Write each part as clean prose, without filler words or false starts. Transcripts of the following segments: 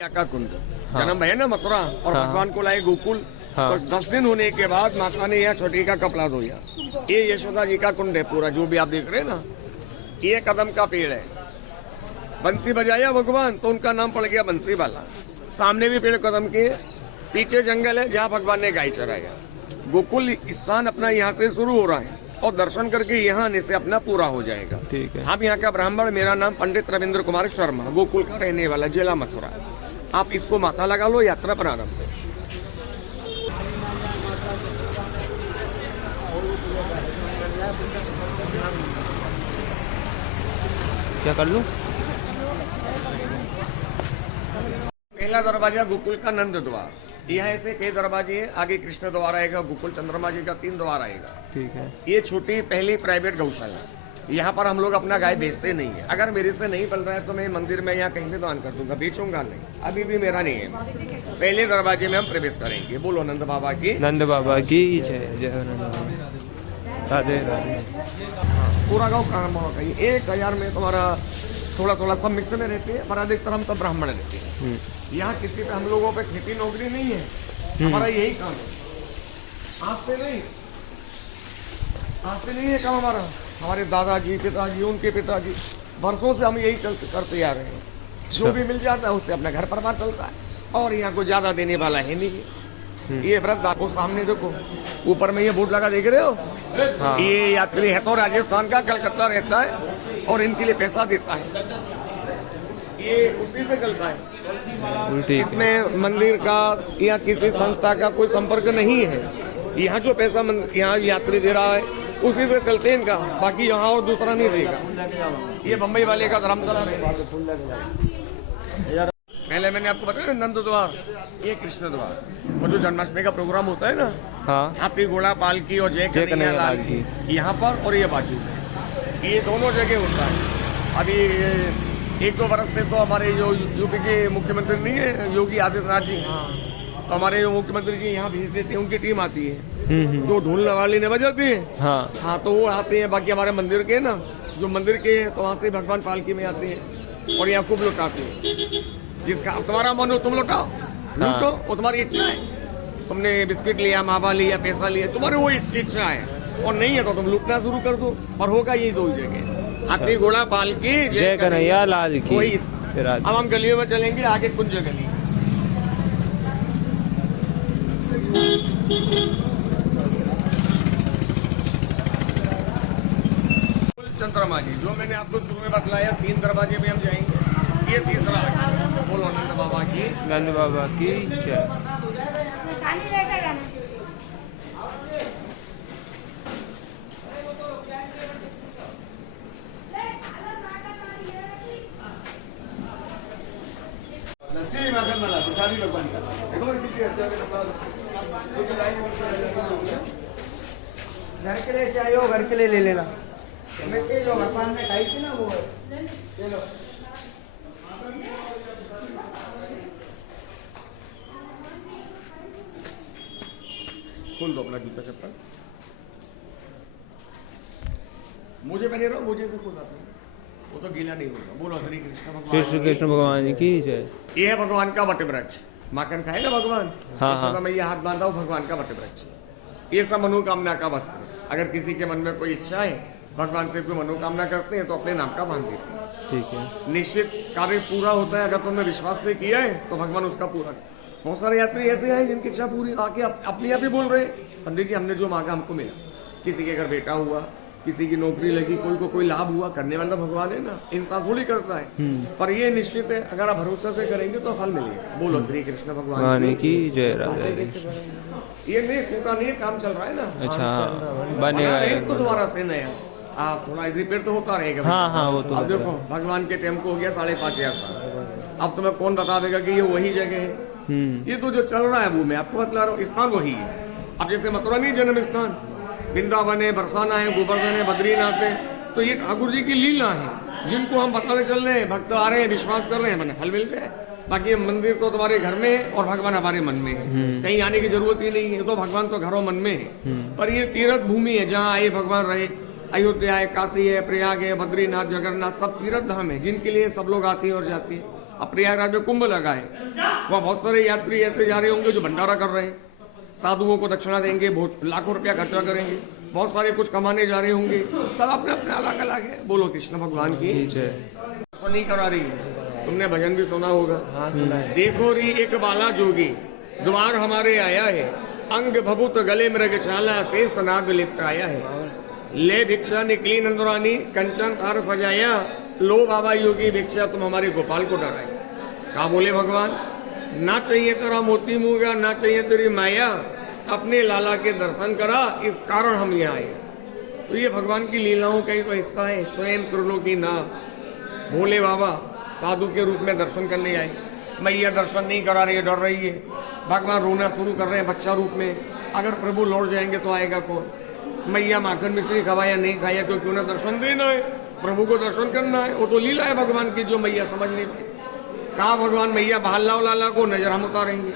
का कुंड जन्म है ना मथुरा और भगवान को लाए गोकुल। तो 10 दिन होने के बाद माता ने यहाँ छोटी का कपड़ा धोया। ये यशोदा जी का कुंड है पूरा, जो भी आप देख रहे हैं ना। ये कदम का पेड़ है। बंसी बजाया भगवान तो उनका नाम पड़ गया बंसी वाला। सामने भी पेड़ कदम के, पीछे जंगल है जहाँ भगवान ने गाय चराया। गोकुल स्थान अपना यहाँ से शुरू हो रहा है और दर्शन करके यहाँ आने से अपना पूरा हो जाएगा। ठीक है। आप यहाँ का ब्राह्मण, मेरा नाम पंडित रविंद्र कुमार शर्मा, गोकुल का रहने वाला, जिला मथुरा। आप इसको माथा लगा लो, यात्रा प्रारंभ है। क्या कर लूं? पहला दरवाजा गोकुल का नंद द्वार। यहाँ ऐसे कई दरवाजे हैं। आगे कृष्ण द्वार आएगा, गोकुल चंद्रमा जी का 3 द्वार आएगा। ठीक है। ये छोटी पहली प्राइवेट गौशाला। यहाँ पर हम लोग अपना गाय बेचते नहीं है। अगर मेरे से नहीं बन रहा है तो मैं मंदिर में यहाँ कहीं भी दान कर दूंगा, बेचूंगा नहीं। अभी भी मेरा नहीं है। पहले दरवाजे में हम प्रवेश करेंगे। बोलो नंद बाबा की। नंद बाबा की जय। जय नंद बाबा। राधे राधे। पूरा गाँव प्रारंभ होगा। 1000 में तुम्हारा थोड़ा थोड़ा सब मिक्स में रहते हैं, पर अधिकतर हम सब ब्राह्मण रहते हैं। यहाँ किसी पे हम लोगों पे खेती नौकरी नहीं है। हमारा यही काम है। आज से नहीं है काम हमारा। हमारे दादाजी, पिताजी, उनके पिताजी, वर्षों से हम यही करते आ रहे हैं। जो भी मिल जाता है उससे अपना घर परिवार चलता है और यहाँ को ज्यादा देने वाला है नहीं। ये व्रत आपको सामने देखो, ऊपर में ये बोर्ड लगा देख रहे हो। हाँ। ये यात्री है तो राजस्थान का, कलकत्ता रहता है और इनके लिए पैसा देता है। ये उसी से चलता है। उल्टी इसमें मंदिर का या किसी संस्था का कोई संपर्क नहीं है। यहाँ जो पैसा यहाँ यात्री दे रहा है उसी से चलते हैं इनका, बाकी यहाँ और दूसरा नहीं देगा। ये बम्बई वाले का धर्मशाला है। पहले मैंने आपको बताया नंद द्वार, ये कृष्ण द्वार। और जो जन्माष्टमी का प्रोग्राम होता है ना, हाँ। हाथी घोड़ा पालकी और जय कन्हैया लाल की, यहाँ पर और ये बाजू में, ये दोनों जगह होता है। अभी 1-2 वर्ष से तो हमारे जो यूपी के मुख्यमंत्री नहीं है, योगी आदित्यनाथ जी, तो हमारे मुख्यमंत्री जी यहाँ भेज देते हैं। उनकी टीम आती है, जो ढोल नगाड़ी ने बजाती है। हाँ, तो वो आते हैं। बाकी हमारे मंदिर के ना, जो मंदिर के हैं तो वहाँ से भगवान पालकी में आते हैं और यहाँ खूब लुटाते हैं। जिसका तुम्हारा मन हो तुम लुटाओ, लूटो, वो तुम्हारी इच्छा है। तुमने बिस्किट लिया, मावा लिया, पैसा लिया, तुम्हारी वो इच्छा है। और नहीं है तो तुम लूटना शुरू कर दो। और होगा ये 2 जगह, हाथी घोड़ा पालकी जय कन्हैया लाल की। वही। अब हम गलियों में चलेंगे, आगे कुंज गली। चंद्रमा जी, जो मैंने आपको शुरू में बतलाया, 3 दरवाजे में हम जाएंगे। ये तीसरा है। बोलो नंद बाबा की। नंद बाबा की जय। घर के लिए चाहिए हो, घर के लिए ले लेना। जो भगवान ने खाई थी ना वो ले लो। खोल दो अपना जूता चप्पल। मुझे पहने रहो, मुझे से खुद आते, वो तो गीला नहीं होगा। बोलो श्री कृष्ण भगवान। श्री कृष्ण भगवान की जय। ये है भगवान का वट वृक्ष। माखन खाएगा भगवान। हाँ। तो मैं ये हाथ बांधा हूँ भगवान का वट वृक्ष। ये सब मनोकामना का वस्त्र। अगर किसी के मन में कोई इच्छा है, भगवान से कोई मनोकामना करते हैं तो अपने नाम का बांध देते हैं। ठीक है। निश्चित कार्य पूरा होता है। अगर तुमने विश्वास से किया है तो भगवान उसका पूरा। बहुत सारे यात्री ऐसे हैं जिनकी इच्छा पूरी आके अपने आप ही बोल रहे हैं, पंडित जी हमने जो मांगा हमको मिला। किसी के घर बेटा हुआ, किसी की नौकरी लगी, कोई को कोई लाभ हुआ, करने वाला भगवान है ना, इंसान थोड़ी करता है। पर ये निश्चित है, अगर आप भरोसा से करेंगे तो फल मिलेगा। बोलो श्री कृष्ण भगवान की जय। राधे कृष्ण। ये नहीं टूटा नहीं, काम चल रहा है ना। अच्छा, बनेगा इसको दोबारा से नया। आप थोड़ा रिपेयर तो होता रहेगा। हाँ, वो तो। अब देखो भगवान के टेम्पो हो गया 5,500 साल। अब तुम्हें कौन बता देगा कि ये वही जगह है? ये तो जो चल रहा है वो मैं आपको बतला रहा हूँ। स्थान वही है। अब जैसे मथुरा नहीं जन्म स्थान, वृंदावन है, बरसाना है, गोवर्धन है, बद्रीनाथ है, तो ये ठाकुर जी की लीला है जिनको हम बताने चल रहे हैं। भक्त आ रहे हैं, विश्वास कर रहे हैं, मैंने फल मिल गया। बाकी मंदिर तो तुम्हारे घर में है और भगवान हमारे मन में है। कहीं आने की जरूरत ही नहीं है। तो भगवान तो घरों मन में है। पर ये तीर्थ भूमि है जहाँ आए भगवान रहे। अयोध्या है, काशी है, प्रयाग है, बद्रीनाथ, जगन्नाथ, सब तीर्थ धाम है जिनके लिए सब लोग आते हैं और जाते हैं। अब प्रयागराज में कुंभ लगा है, वहाँ बहुत सारे यात्री ऐसे जा रहे होंगे जो भंडारा कर रहे हैं, साधुओं को दक्षिणा देंगे, बहुत लाखों रुपया खर्चा करेंगे, बहुत सारे कुछ कमाने जा रहे होंगे, सब अपने अपने अलग अलग है। बोलो कृष्ण भगवान की तो नहीं करा रही है। तुमने भजन भी सुना होगा, देखो री एक बाला जोगी द्वार हमारे आया है, अंग भभूत गले मृग चाला से सनाग लिपटाया है, ले भिक्षा निकली नंदरानी कंचन तार फजाया, लो बाबा योगी भिक्षा तुम हमारे गोपाल को डराए। कहा बोले भगवान, ना चाहिए तेरा मोती मूंगा, ना चाहिए तेरी माया, अपने लाला के दर्शन करा, इस कारण हम यहाँ आए। तो ये भगवान की लीलाओं का ही तो हिस्सा है, स्वयं त्रिलोकी ना। भोले बाबा साधु के रूप में दर्शन करने आए, मैया दर्शन नहीं करा रही है, डर रही है, भगवान रोना शुरू कर रहे हैं बच्चा रूप में, अगर प्रभु लौट जाएंगे तो आएगा कौन। मैया माखन मिश्री खवाया नहीं खाया, क्योंकि उन्हें दर्शन देना है, प्रभु को दर्शन करना है, वो तो लीला है भगवान की जो मैया समझ नहीं पाई। कहा भगवान मैया बहाल लाओ लाला को, नजर हम उतारेंगे।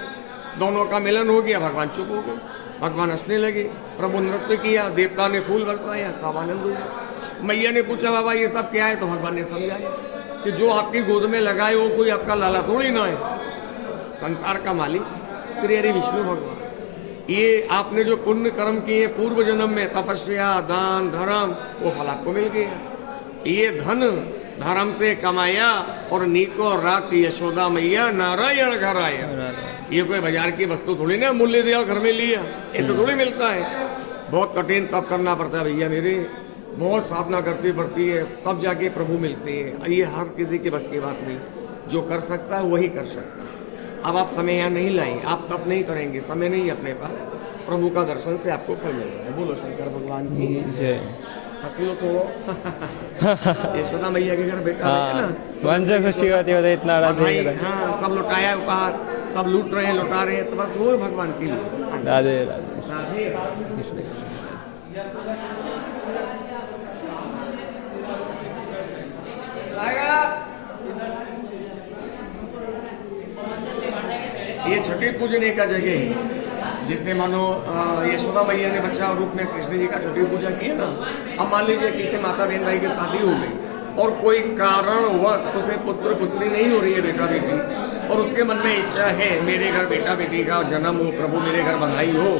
दोनों का मिलन हो गया, भगवान चुप हो गए, भगवान हंसने लगे, प्रभु नृत्य किया, देवता ने फूल बरसाया, सब आनंद हुआ। मैया ने पूछा बाबा ये सब क्या है, तो भगवान ने समझाया कि जो आपकी गोद में लगाए वो कोई आपका लाला थोड़ी ना है, संसार का मालिक श्री हरि विष्णु भगवान। ये आपने जो पुण्य कर्म किए पूर्व जन्म में, तपस्या दान धर्म, वो फल आपको मिल गया। ये धन धर्म से कमाया और नीको रात यशोदा मैया नारायण घर आया। ये कोई बाजार की वस्तु थोड़ी ना, मूल्य दिया घर में लिया, ऐसे थोड़ी मिलता है। बहुत कठिन तप करना पड़ता है भैया मेरे, बहुत साधना करनी पड़ती है, तब जाके प्रभु मिलते हैं। ये हर किसी के बस की बात नहीं, जो कर सकता है वही कर सकता है। अब आप समय यहाँ नहीं लाएंगे, आप तप नहीं करेंगे, समय नहीं है अपने पास, प्रभु का दर्शन से आपको फल मिल रहा है। बोलो शंकर भगवान की जय। हंस लो तो यशोदा मैया के घर बेटा है ना, मन से खुशी होती है इतना भाई, हाँ सब लुटाया उपहार, सब लूट रहे हैं लुटा रहे हैं, तो बस वो भगवान की राधे राधे। ये छठी पूजने का जगह है, जिससे मानो यशोदा मैया ने बच्चा रूप में कृष्ण जी का छठी पूजा की है ना। अब मान लीजिए किसी माता बहन भाई की शादी हो गई और कोई कारणवश उसे पुत्र पुत्री नहीं हो रही है, बेटा बेटी, और उसके मन में इच्छा है मेरे घर बेटा बेटी का जन्म हो, प्रभु मेरे घर बधाई हो,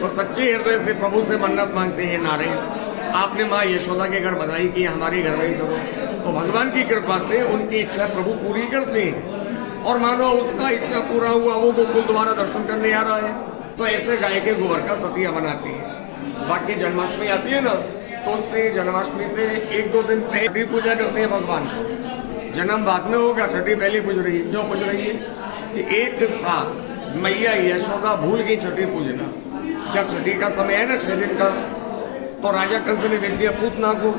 तो सच्चे हृदय से प्रभु से मन्नत मांगते हैं, नारायण आपने माँ यशोदा के घर बधाई की, हमारे घर में ही करो, तो भगवान की कृपा से उनकी इच्छा प्रभु पूरी करते हैं। और मानो उसका इच्छा पूरा हुआ, वो गोकुल दोबारा दर्शन करने आ रहा है, तो ऐसे गाय के गोबर का सतिया बनाती है। बाकी जन्माष्टमी आती है ना, तो उससे जन्माष्टमी से 1-2 दिन पहले पूजा करते हैं भगवान को। जन्म बाद में होगा, छठी पहले पूज रही है। क्यों पूज रही है कि एक साल मैया यशोदा भूल गई छठी पूजना। जब छठी का समय है ना 6 दिन का, तो राजा कंस ने भेज दिया पूतना को,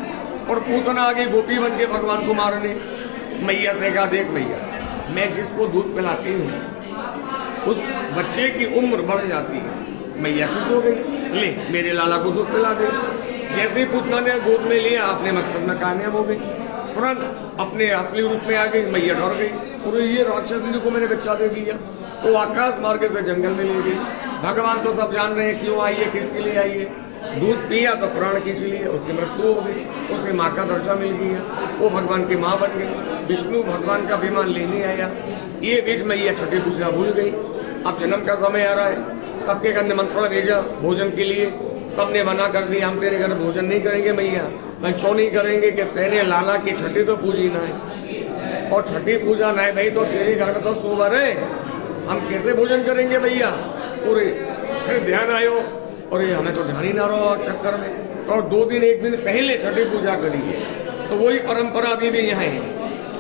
और पूतना आगे गोपी बन के भगवान को मारने। मैया से कहा देख मैया, मैं जिसको दूध पिलाती हूँ उस बच्चे की उम्र बढ़ जाती है। मैया खुश हो गई, ले मेरे लाला को दूध पिला दे। जैसे ही पूतना ने गोद में लिया, अपने मकसद में कामयाब हो गई, तुरंत अपने असली रूप में आ गई। मैया डर गई, और ये राक्षसी को मैंने बच्चा दे दिया। वो आकाश मार्ग से जंगल में ले गई। भगवान तो सब जान रहे हैं क्यों आई है, किसके लिए आई है। दूध पिया तो प्राण खींच लिए, उसकी मृत्यु हो गई, उसे माँ का दर्जा मिल गया, वो भगवान की माँ बन गई। विष्णु भगवान का विमान लेने आया। ये बीच में ये छठी पूजा भूल गई। अब जन्म का समय आ रहा है, सबके घर निमंत्रण भेजा भोजन के लिए, सबने मना कर दिया, हम तेरे घर भोजन नहीं करेंगे मैया। मैं क्यों नहीं करेंगे कि तेरे लाला की छठी तो पूजी ना है, और छठी पूजा ना है भाई तो तेरे घर में तो सोमवार है, हम कैसे भोजन करेंगे भैया। पूरे फिर ध्यान आयो, और ये हमें तो ध्यान ही ना रहो चक्कर में, और 2 दिन 1 दिन पहले छठी पूजा करिए। तो वही परंपरा अभी भी यहाँ है,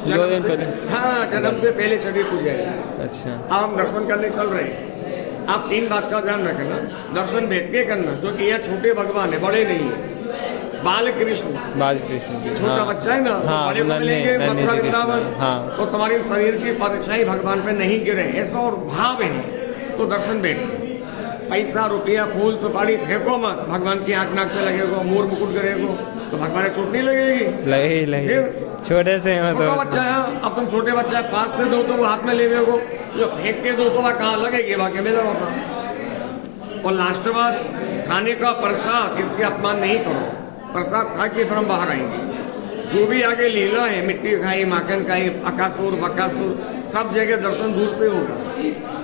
2 दिन पहले। हाँ, जन्म से पहले छठी पूजा है। अच्छा, आप दर्शन करने चल रहे हैं, आप 3 बात का ध्यान रखना, दर्शन बैठ के करना, क्योंकि यह छोटे भगवान है, बड़े नहीं है। बाल कृष्ण जी, छोटा बच्चा है ना, बड़े को मिलेंगे मथुरा वृंदावन, तो तुम्हारे शरीर की परीक्षाएं भगवान पे नहीं गिरे, ऐसा और भाव है। तो दर्शन बैठ, पैसा रुपया फूल सुपारी फेंको मत, भगवान की आंख नाक पे लगेगा, मोर मुकुट करेगा तो भगवान चोट नहीं लगेगी। लगे छोटे से छोटा बच्चा है, अब तुम छोटे बच्चा है, पास से दो तो वो हाथ में ले गो, जो फेंक के दो तो वह कहाँ लगेगी, वाकई में होगा। और लास्ट बात, खाने का प्रसाद इसके अपमान नहीं करो, प्रसाद खा के फिर हम बाहर आएंगे। जो भी आगे लीला है, मिट्टी खाई, माखन खाई, अकासुर बकासुर, सब जगह दर्शन दूर से होगा।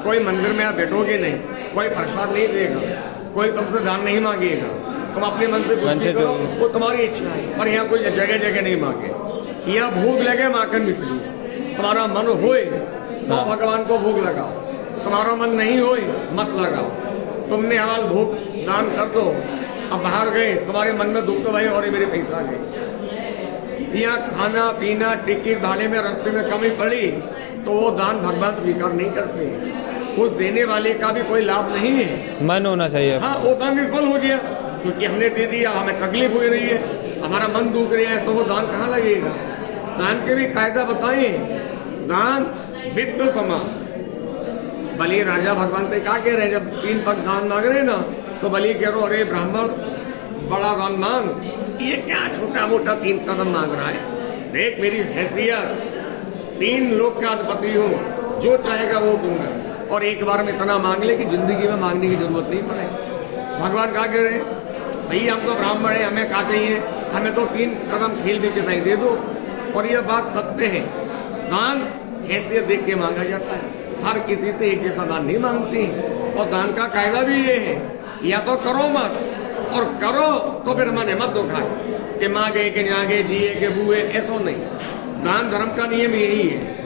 कोई मंदिर में आप बैठोगे नहीं, कोई प्रसाद नहीं देगा, कोई तुमसे दान नहीं मांगेगा, तुम अपने मन से कुछ भी करो, वो तुम्हारी इच्छा है। और यहाँ कोई जगह जगह नहीं मांगे, यहाँ भोग लगे माखन मिश्री, तुम्हारा मन होए तो भगवान को भोग लगाओ, तुम्हारा मन नहीं होए मत लगाओ। तुमने हाल भोग दान कर दो, अब बाहर गए तुम्हारे मन में दुख तो भाई और मेरे पैसा गए। यहाँ खाना पीना टिकट भाड़े में रास्ते में कमी पड़ी तो वो दान भगवान स्वीकार नहीं करते, उस देने वाले का भी कोई लाभ नहीं है। मन होना चाहिए। हाँ, वो दान निष्फल हो गया क्योंकि हमने दे दिया, हमें तकलीफ हो रही है, हमारा मन दुख रहा है, तो वो दान कहाँ लगेगा। दान के भी कायदा बताए, दान वित्त समान। बलि राजा भगवान से क्या कह रहे हैं, जब 3 पग दान मांग रहे ना तो बलि कह रहे अरे ब्राह्मण बड़ा दान मांग, ये क्या छोटा मोटा 3 कदम मांग रहा है। देख मेरी हैसियत, 3 लोक का अधिपति हूँ, जो चाहेगा वो दूंगा, और एक बार में इतना मांग ले कि जिंदगी में मांगने की जरूरत नहीं पड़े। भगवान क्या कह रहे हैं, भैया हम तो ब्राह्मण है, हमें क्या चाहिए, हमें तो 3 कदम खेल भी के नहीं दे दो। और यह बात सत्य है, दान हैसियत देख के मांगा जाता है, हर किसी से एक जैसा दान नहीं मांगते हैं। और दान का कायदा भी ये है, या तो करो मत, और करो तो फिर मन मत दुखाए कि मांगे के जागे जिए के बुए, ऐसा नहीं। दान धर्म का नियम यही है,